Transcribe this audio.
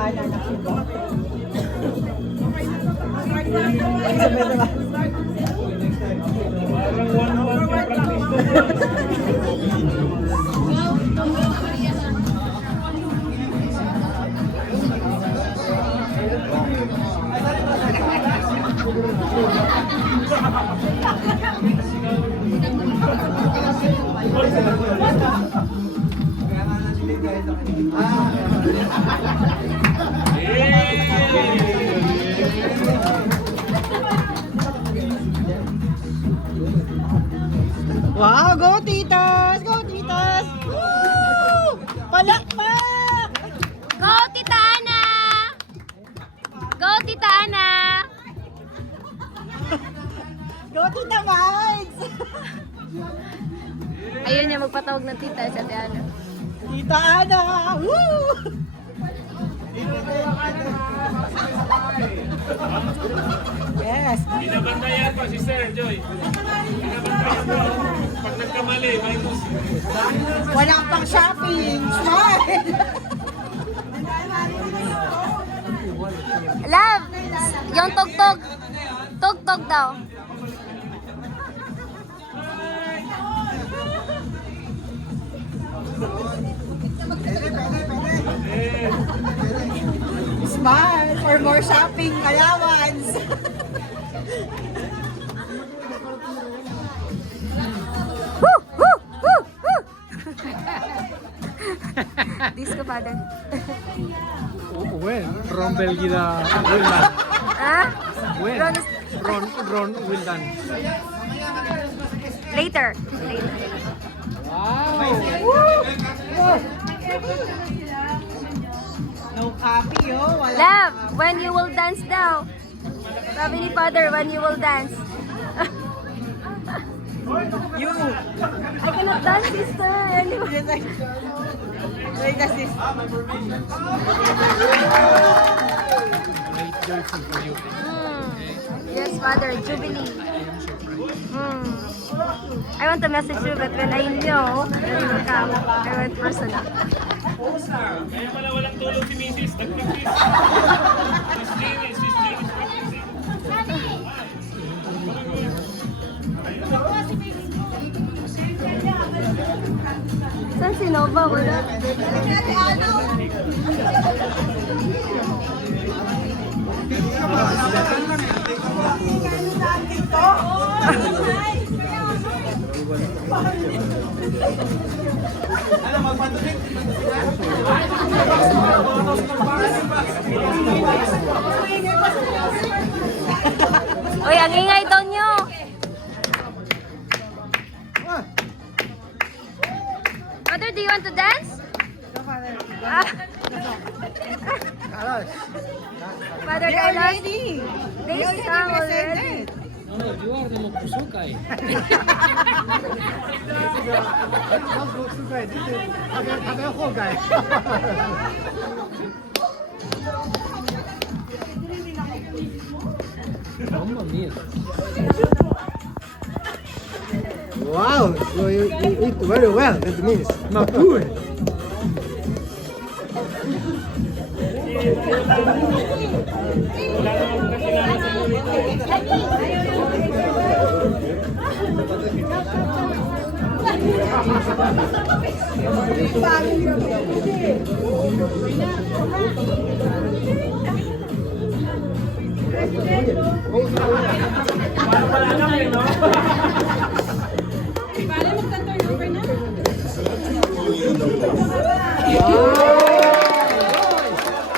Bala na siya. Wow, go titas! Go titas! Woo! Palakpak! Go, Tita Ana! Go, Tita Ana! Go tita Miles! Ayun niya, magpatawag ng tita sa Ate Ana. Tita Ana! Woo! Yes! Binabantayan pa si Sir Joy. Binabantayan pa. Pag nagkamali, minus. Walang pang shopping! Smile! Love! Yung tugtog. Tugtog daw. Smile for more shopping, Kalawans! Disco father. When Ron Belgida will done. Ah? When Ron will done. Later. Later. No copy, oh. Wala. Love, when you will dance daw. Sabi ni father, when you will dance. You! I cannot dance, sister. Anyway. Just like... Like as this. Great joyful for you. Yes, father, Jubilee. I want to message you, but when I know that you will come, I went personal. Kaya pala walang tulog si Mrs. Nag-practice. Sis Jeannie is practicing. Saan si Nova? Wala. Uy, ang ingay daw nyo. Mother, do you want to dance? Ah. Father Carlos, they sang already. No, you are the Mokusukai. Mamma mia. Wow, so you eat very well, that means. Mapur. Wow.